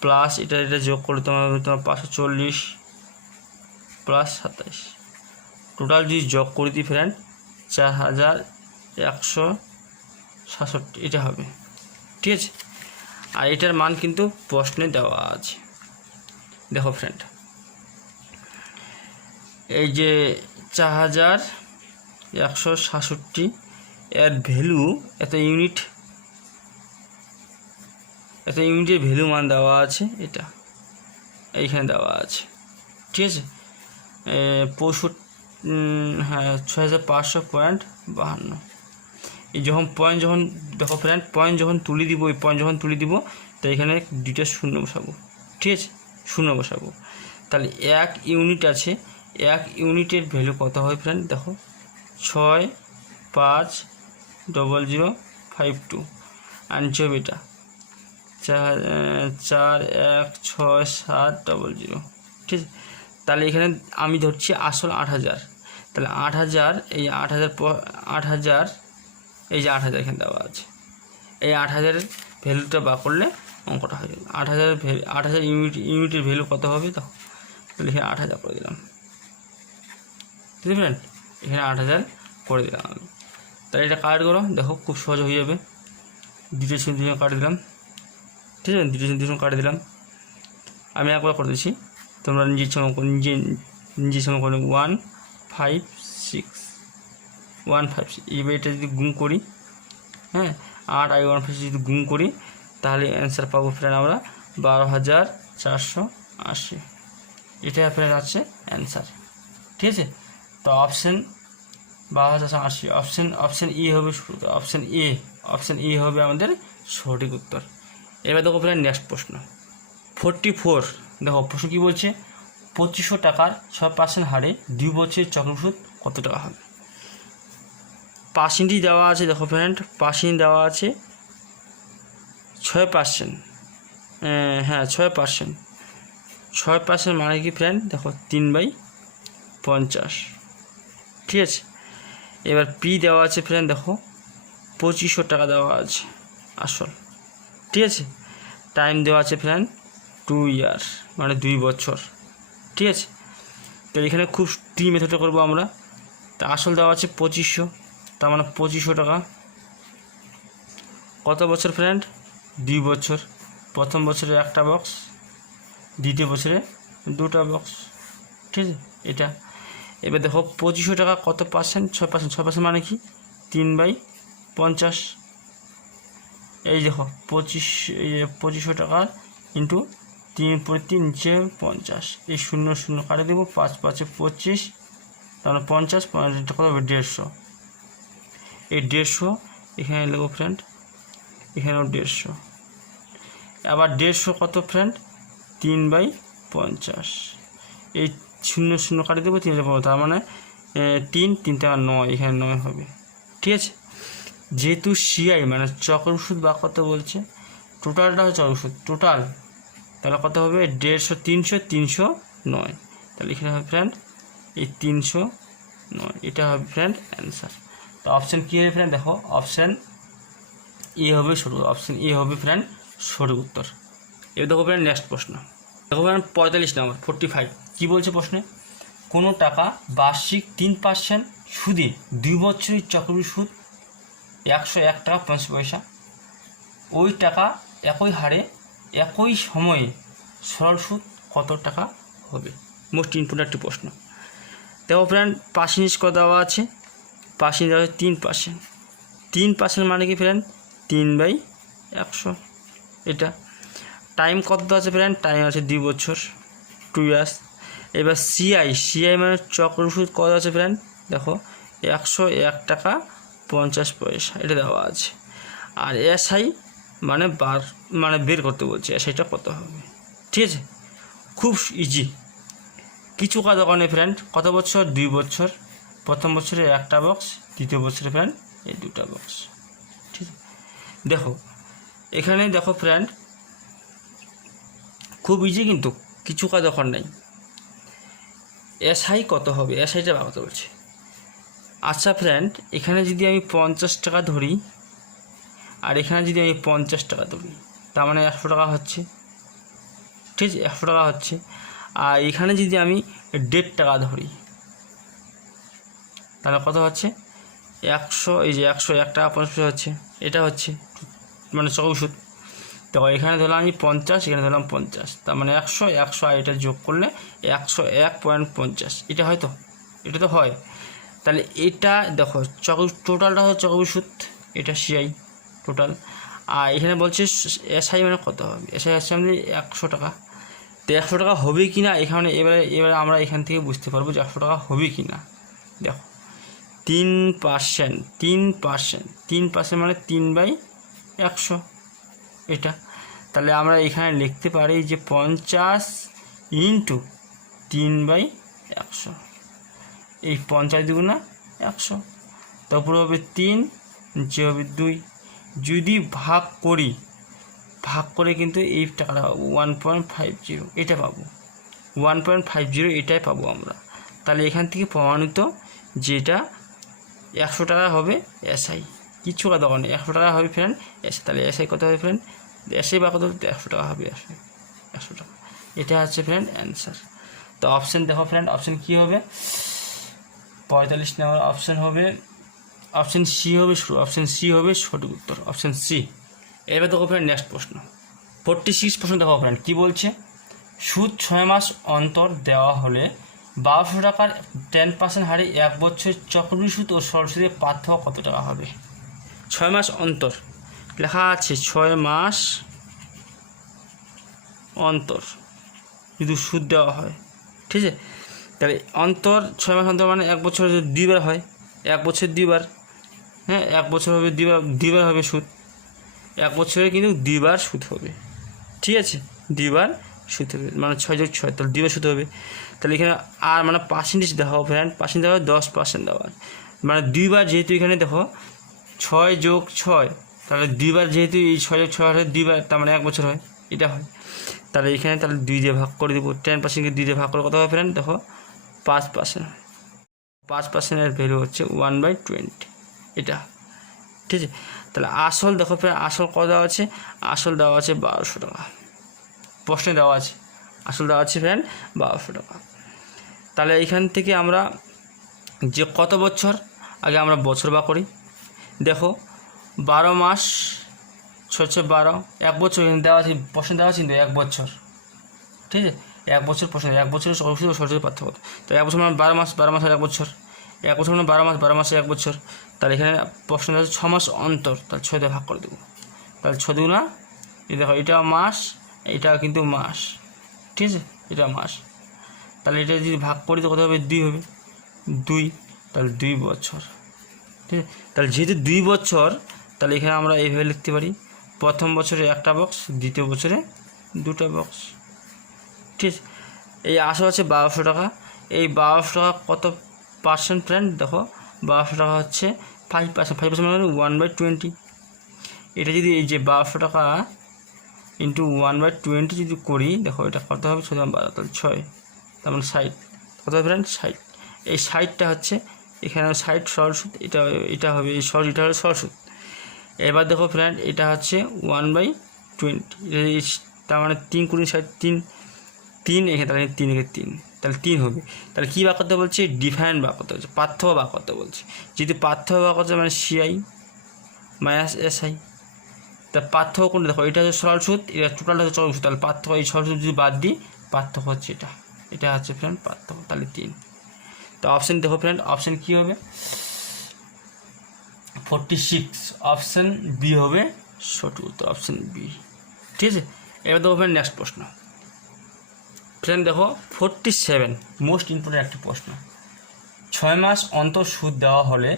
প্লাস এটা যোগ করলে তোমার 540 প্লাস 27, টোটাল যদি যোগ করে দিই ফ্রেন্ড 4167 এটা হবে, ঠিক আছে। আর এটার মান কিন্তু প্রশ্নে দেওয়া আছে। দেখো ফ্রেন্ড এই যে 4167 এর ভ্যালু এত ইউনিটের ভ্যালু মান দেওয়া আছে, এটা এইখানে দেওয়া আছে, ঠিক আছে। 6500.52 এই যখন দেখো ফ্রেন্ড পয়েন্ট যখন তুলে দিব, এই পয়েন্ট যখন তুলে দিব তো এখানে দুইটা শূন্য বসাবো, ঠিক আছে, শূন্য বসাবো, তাহলে 1 ইউনিট আছে, 1 ইউনিটের ভ্যালু কত হয় ফ্রেন্ড দেখো 650052 আনছি হবে এটা 416700, ঠিক আছে। তাহলে এখানে আমি ধরছি আসল 8000, তাহলে 8000 এই 8000 এই যে 8000 এখানে দেওয়া আছে, এই 8000 ভ্যালুটা বার করলে অঙ্কটা হয়ে যাবে। 8000 ইউনিটের ভ্যালু কত হবে দেখো, তাহলে এখানে 8000 করে দিলাম, ঠিক আছে ফ্রেন্ড, এখানে 8000 করে দিলাম আমি। তাহলে এটা কাট করো, দেখো খুব সহজ হয়ে যাবে, দ্বিতীয় শ্রেণী কাটে দিলাম, ঠিক আছে, দ্বিতীয় শ্রেণী কাটে দিলাম। আমি একবার করে দিচ্ছি, তোমরা নিজের সময় করে 156 এইবার এটা যদি গুণ করি, হ্যাঁ 8 আর 156 যদি গুণ করি তাহলে অ্যান্সার পাবো ফ্রেন্ড আমরা 12480, এটা ফ্রেন্ড আছে অ্যান্সার, ঠিক আছে। তো অপশান 12480, অপশান ই হবে, অপশান ই হবে আমাদের সঠিক উত্তর। এবার দেখো ফ্রেন্ড নেক্সট প্রশ্ন 44, দেখো প্রশ্ন কী বলছে, 2500 টাকার 6% হারে 2 বছরের চক্রবৃদ্ধি কত টাকা হবে। পার্সেন্টেজ দেওয়া আছে, দেখো ফ্রেন্ড পার্সেন্ট দেওয়া আছে 6%, হ্যাঁ 6% মানে কি ফ্রেন্ড দেখো 3/50, ঠিক আছে। এবার পি দেওয়া আছে ফ্রেন্ড দেখো 2500 টাকা দেওয়া আছে আসল, ঠিক আছে। টাইম দেওয়া আছে ফ্রেন্ড 2 ইয়ার মানে 2 বছর, ঠিক আছে। তো এখানে খুব টি মেথডটা করবো আমরা, তা আসল দেওয়া আছে 2500, তার মানে 2500 টাকা কত বছর ফ্রেন্ড 2 বছর, প্রথম বছরে 1টা বক্স, দ্বিতীয় বছরে 2টা বক্স, ঠিক আছে এটা। এবার দেখো 2500 টাকা কত পার্সেন্ট, 6% মানে কি 3/50, এই দেখো 2500 টাকা ইন্টু 3/3 নিচে 50, এই 0 কাটে দেবো, 5 5 25, তাহলে 50 কত হবে 150, এই 150 এখানে লিখবো ফ্রেন্ড, এখানেও 150, আবার 150 কত ফ্রেন্ড 3/50, এই 0 কাটে দেবো 3, তার মানে 3 9, এখানে 9 হবে, ঠিক আছে। যেহেতু সিআই মানে চক্রবৃদ্ধি বা কত বলছে, টোটালটা হচ্ছে চক্রবৃদ্ধি টোটাল, তাহলে কত হবে 150 309, তাহলে এখানে হবে ফ্রেন্ড এই 309, এটা হবে ফ্রেন্ড অ্যান্সার। তো অপশান কী হবে ফ্রেন্ড দেখো, অপশান এ হবে সঠিক, অপশান এ হবে ফ্রেন্ড সঠিক উত্তর। এবার দেখো ফ্রেন্ড নেক্সট প্রশ্ন, দেখো ফ্রেন্ড 45 নম্বর 45, কী বলছে প্রশ্নে, কোনো টাকা বার্ষিক 3% সুদে 2 বছরের চক্রবৃদ্ধি সুদ 101 টাকা 50 পয়সা, ওই টাকা একই হারে একই সময়ে সরল সুদ কত টাকা হবে। মোস্ট ইম্পর্ট্যান্ট একটি প্রশ্ন। দেখো ফ্রেন্ড পার্সেন্টেজ কত দেওয়া আছে পার্সেন্ট দেওয়া আছে 3%। 3% মানে কি ফ্রেন্ড 3/100। এটা টাইম কত দেওয়া আছে ফ্রেন্ড, টাইম আছে 2 বছর, 2 ইয়ার্স। এবার সিআই মানে চক্রবৃদ্ধি সুদ কত আছে ফ্রেন্ড, দেখো 101 টাকা 50 পয়সা এটা দেওয়া আছে। আর এসআই মানে বের করতে বলছে এসআইটা কত হবে। ঠিক আছে, খুব ইজি। কিছু কাজ ওখানে ফ্রেন্ড কত বছর, 2 বছর, প্রথম বছরে 1টা বক্স, দ্বিতীয় বছরে ফ্রেন্ড এই 2টা বক্স। ঠিক আছে, দেখো এখানে দেখো ফ্রেন্ড খুব ইজি, কিন্তু কিছু কাজ ওখানে নেই। এসআই কত হবে, এসআইটা কত বলছে। আচ্ছা ফ্রেন্ড, এখানে যদি আমি 50 টাকা ধরি আর এখানে যদি আমি 50 টাকা ধরি, তার মানে 100 টাকা হচ্ছে। ঠিক আছে, 100 টাকা হচ্ছে। আর এখানে যদি আমি 1.5 টাকা ধরি তাহলে কত হচ্ছে 100, এই যে 101 টাকা 50 পয়সা হচ্ছে, এটা হচ্ছে মানে চক্রবৃদ্ধি সুদ। তো এখানে ধরলাম আমি 50, এখানে ধরলাম 50, তার মানে 100 আর এটা যোগ করলে 101.50, এটা হয় তো, এটা তো হয়। তাহলে এটা দেখো টোটালটা হচ্ছে চক্রবৃদ্ধি সুদ, এটা সিআই টোটাল। আর এখানে বলছে এসআই মানে কত হবে, এসআই হচ্ছে আমাদের 100 টাকা। তো 100 টাকা হবে কি না এখানে, এবারে আমরা এখান থেকে বুঝতে পারবো যে 100 টাকা হবে কি না। দেখো 3% মানে 3/100 এটা। তাহলে আমরা এখানে লিখতে পারি যে 50 × 3/100, এই 50 দুগুণা 100, তারপর হবে 3, নিচে হবে 2। যদি ভাগ করে কিন্তু এই টাকাটা 1.50 এটা পাবো, 1.50 এটাই পাবো আমরা। তাহলে এখান থেকে প্রমাণিত যেটা 100 টাকা হবে এসআই, কিছু কথা নেই, 100 টাকা হবে ফ্রেন্ড এসআই। তাহলে এসআই কত হবে ফ্রেন্ড, এসআই বা কত 100 টাকা হবে, 100 টাকা। এটা হচ্ছে ফ্রেন্ড অ্যান্সার। তো অপশান দেখো ফ্রেন্ড, অপশান কী হবে, 45 নম্বর অপশান হবে, অপশান সি হবে, অপশান সি হবে সঠিক উত্তর, অপশান সি। এবার দেখো ফ্রেন্ড নেক্সট প্রশ্ন 46 প্রশ্ন দেখো ফ্রেন্ড কী বলছে, সুদ 6 মাস অন্তর দেওয়া হলে 1200 টাকার 10% হারে 1 বছর চক্রবৃদ্ধি সুদ ও সরল সুদের পার্থক্য কত টাকা হবে। 6 মাস অন্তর লেখা আছে, 6 মাস অন্তর যদি সুদ দেওয়া হয়, ঠিক আছে। তাহলে অন্তর 6 মাস অন্তর মানে 1 বছর যদি 2বার হয়, 1 বছর 2বার, হ্যাঁ 1 বছর হবে 2বার হবে সুদ, 1 বছরে কিন্তু 2বার সুদ হবে। ঠিক আছে, 2বার সুদ হবে, মানে 6 + 6, তাহলে 2বার সুদ হবে। তাহলে এখানে আর মানে পার্সেন্টেজ দেওয়া হবে ফ্রেন্ড, পার্সেন্টেজ দেওয়া 10% দেওয়া, মানে 2বার যেহেতু এখানে দেখো 6 + 6, তাহলে 2বার যেহেতু এই 6 + 6 হয় 2বার, তার মানে 1 বছর হয়, এটা হয়। তাহলে এখানে তাহলে 2 দিয়ে ভাগ করে দেবো, 10%কে 2 দিয়ে ভাগ করে কত হবে ফ্রেন্ড, দেখো 5%। 5%-এর ভ্যালু হচ্ছে 1/20, এটা ঠিক আছে। তাহলে আসল দেখো ফ্রেন্ড, আসল কত দেওয়া আছে, আসল দেওয়া আছে 1200 টাকা, প্রশ্নে দেওয়া আছে আসল দেওয়া আছে ফ্রেন্ড 1200 টাকা। তাহলে এখান থেকে আমরা যে কত বছর, আগে আমরা বছর বা করি, দেখো 12 মাস 6 × 12, 1 বছর এখানে দেওয়া আছে, প্রশ্ন দেওয়া আছে কিন্তু 1 বছর, ঠিক আছে। 1 বছর প্রশ্ন, 1 বছরের সরাসরি সরাসরি পার্থক্য, তো 1 বছর মানে 12 মাস, 12 মাস আর 1 বছর, 1 বছর মানে 12 মাস, 12 মাসে 1 বছর। তাহলে এখানে প্রশ্ন দেওয়া আছে 6 মাস অন্তর, তাহলে 6 দিয়ে ভাগ করে দেবো, তাহলে 6 দুগুণা, এই দেখো এটা মাস, এটা কিন্তু মাস, ঠিক আছে, এটা মাস। তাহলে এটা যদি ভাগ করি তো কত হবে, 2 হবে, 2, তাহলে 2 বছর, ঠিক আছে। তাহলে যেহেতু 2 বছর, তাহলে এখানে আমরা এইভাবে লিখতে পারি, প্রথম বছরে 1টা বক্স, দ্বিতীয় বছরে 2টা বক্স, ঠিক আছে। এই আসল আছে 1200 টাকা, এই 1200 টাকা কত পার্সেন্ট ফ্রেন্ড, দেখো 1200 টাকা হচ্ছে 5%, 5% মানে 1/20। এটা যদি এই যে 1200 টাকা ইন্টু 1/20 যদি করি, দেখো এটা কত হবে, 6 × 12, তাহলে 6, তার মানে 60, কত হবে ফ্রেন্ড 60। এই 60টা হচ্ছে এখানে 60 সরল সুদ, এটা হবে এই সরল, এটা হলো সরল সুদ। এবার দেখো ফ্রেন্ড এটা হচ্ছে 1/20, তার মানে 3 × 60, 3 এখানে, তাহলে 3 এখানে 3, তাহলে 3 হবে। তাহলে কী বা করতে বলছে, ডিফারেন্ট বা করতে বলছে, পার্থক্য বা করতে বলছে। যদি পার্থক্য বা করতে মানে সিআই মাইনাস এসআই, তা পার্থক্য কোনটা, দেখো এটা হচ্ছে সরল সুদ, এটা টোটালটা হচ্ছে চক্রবৃদ্ধি সুদ, তাহলে পার্থক্য এই সরল সুদ যদি বাদ দিই, পার্থক্য হচ্ছে এটা হচ্ছে ফ্রেন্ড পার্থক্য, তাহলে 3। তো অপশান দেখো ফ্রেন্ড, অপশান কী হবে, 46, অপশান বি হবে সঠিক উত্তর, অপশান বি। ঠিক আছে, এবার দেখো ফ্রেন্ড নেক্সট প্রশ্ন। ফ্রেন্ড দেখো 47 মোস্ট ইম্পর্টেন্ট একটি প্রশ্ন। 6 মাস অন্তর সুদ দেওয়া হলে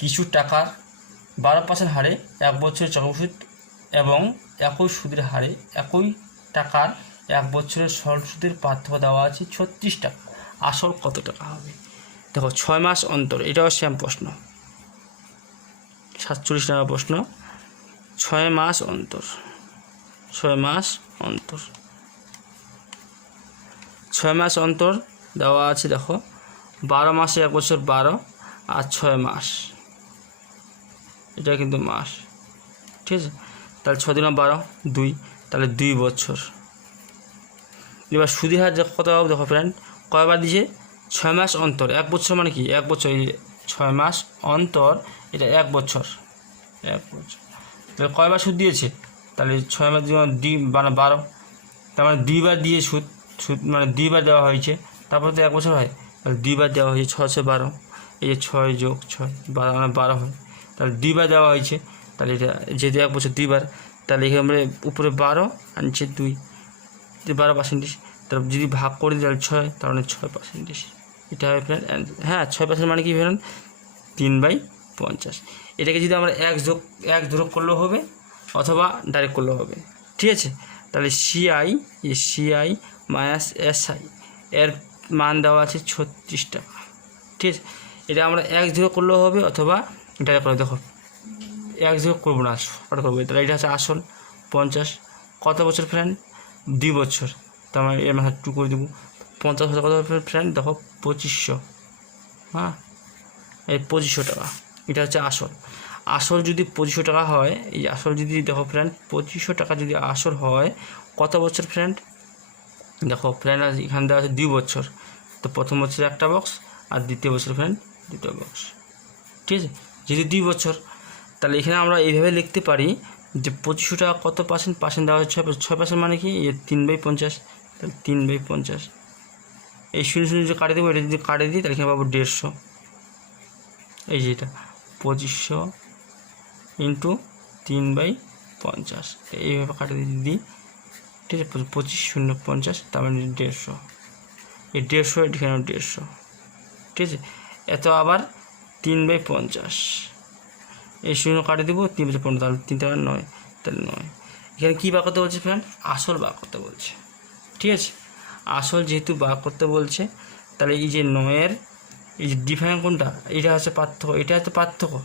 কিছু টাকার 12% হারে 1 বছরের চক্রসুদ এবং একই সুদের হারে একই টাকার 1 বছরের সরল সুদের পার্থক্য দেওয়া আছে 36 টাকা, আসল কত টাকা হবে? দেখো 6 মাস অন্তর, এটাও সেম প্রশ্ন, 47 টাকা প্রশ্ন। 6 মাস অন্তর, 6 মাস অন্তর, 6 মাস অন্তর দেওয়া আছে। দেখো 12 মাসে 1 বছর 12 আর 6 মাস, এটা কিন্তু মাস। ঠিক আছে, তাহলে 6 দিন 12 2, তাহলে 2 বছর। এবার সুদের হার কত হবে দেখো ফ্রেন্ড, কয়বার দিয়েছে? 6 মাস অন্তর, 1 বছর মানে কি 1 বছর, 6 মাস অন্তর এটা 1 বছর, 1 বছর। তাহলে কয়বার সুদ দিয়েছে? তাহলে 6 মাস মানে 12, তার মানে 2 বার দিয়ে সুদ মানে 2 বার দেওয়া হয়েছে, তারপর তো 1 বছর হয়, তাহলে 2 বার দেওয়া হয়েছে, 6 12, এই যে 6 যোগ 6 12 মানে 12 হয়, তাহলে 2 বার দেওয়া হয়েছে। তাহলে এটা যেহেতু 1 বছর 2 বার, তাহলে এখানে আমরা উপরে 12 আর নিচে 2, 12%। তাহলে যদি ভাগ করে দিই তাহলে 6, তার মানে 6%। এটা হবে ফ্রেন্ড হ্যাঁ 6% মানে কি ফ্রেন্ড 3/50। এটাকে যদি আমরা 1 যোগ করলেও হবে অথবা ডাইরেক্ট করলেও হবে। ঠিক আছে, তাহলে সিআই মাইনাস এসআই এর মান দেওয়া আছে 36 টাকা। ঠিক আছে, এটা আমরা 1 যোগ করলেও হবে অথবা ডাইরেক্ট করলে। দেখো 1 যোগ করবো না, শর্ট করবো। তাহলে এটা হচ্ছে আসল 50, কত বছর ফ্রেন্ড 2 বছর, তার মানে এর মাথা 2 করে দেবো। 50 কত ফ্রেন্ড দেখো 2500, হ্যাঁ এই 2500 টাকা, এটা হচ্ছে আসল। আসল যদি 2500 টাকা হয়, এই আসল যদি দেখো ফ্রেন্ড 2500 টাকা যদি আসল হয় কত বছর ফ্রেন্ড? দেখো ফ্রেন্ড এখানে দেওয়া আছে 2 বছর, তো প্রথম বছর একটা বক্স আর দ্বিতীয় বছর ফ্রেন্ড 2টা বক্স। ঠিক আছে, যদি 2 বছর, তাহলে এখানে আমরা এইভাবে লিখতে পারি যে 2500 টাকা কত পার্সেন্ট দেওয়া হচ্ছে 6% মানে কি 3/50, তাহলে 3/50। এই 0 যে কাটে দেবো, এটা যদি কাটে দিই তাহলে এখানে পাবো 150। এই যে এটা 2500 ইন্টু 3/50, এইভাবে কাটে দিই। ঠিক আছে, 25 0 50, তার মানে 150, এই 150 এখানে 150। ঠিক আছে, এত আবার 3/50, এই 0 কাটে দেবো, 3/50, তাহলে 3 × 9, তাহলে 9। এখানে কী বার করতে বলছে ফ্রেন্ড? আসল বার করতে বলছে। ঠিক আছে, আসল যেহেতু বার করতে বলছে, তাহলে এই যে 9-এর এই যে ডিফারেন্স কোনটা, এটা হচ্ছে পার্থক্য, এটা হচ্ছে পার্থক্য,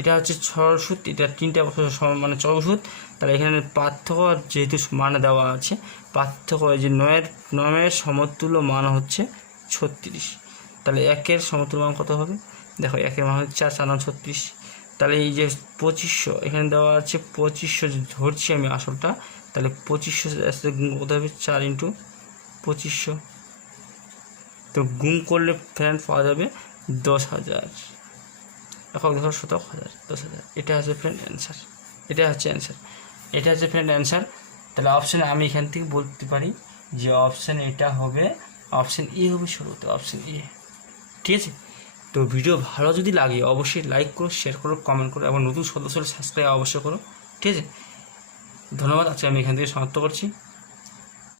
এটা হচ্ছে সরল সুদ, এটা 3টা বছর মানে চক্রসুদ। তাহলে এখানে পার্থক্য যেহেতু মানে দেওয়া আছে, পার্থক্য এই যে 9-এর সমতুল্য মান হচ্ছে 36। তাহলে 1-এর সমতুল্য মান কত হবে? দেখো 1-এর মান হচ্ছে 4 4 9 36। তাহলে এই যে 2500 এখানে দেওয়া আছে 2500 ধরছি আমি আসলটা, তাহলে 2500 গুণ কত হবে 4 × 2500, তো গুণ করলে ফ্রেন্ড পাওয়া যাবে 10,000। এখন দেখো 17,000 10,000, এটা হচ্ছে ফ্রেন্ড অ্যান্সার, এটা হচ্ছে অ্যান্সার, এটা হচ্ছে ফ্রেন্ড অ্যান্সার। তাহলে অপশান আমি এখান থেকে বলতে পারি যে অপশান এটা হবে, অপশান এ হবে সঠিক, অপশান এ। ঠিক আছে, তো ভিডিও ভালো যদি লাগে অবশ্যই লাইক করো, শেয়ার করো, কমেন্ট করো এবং নতুন সদস্য সাবস্ক্রাইব অবশ্যই করো। ঠিক আছে, ধন্যবাদ। আজকে আমি এখান থেকে সমাপ্ত করছি।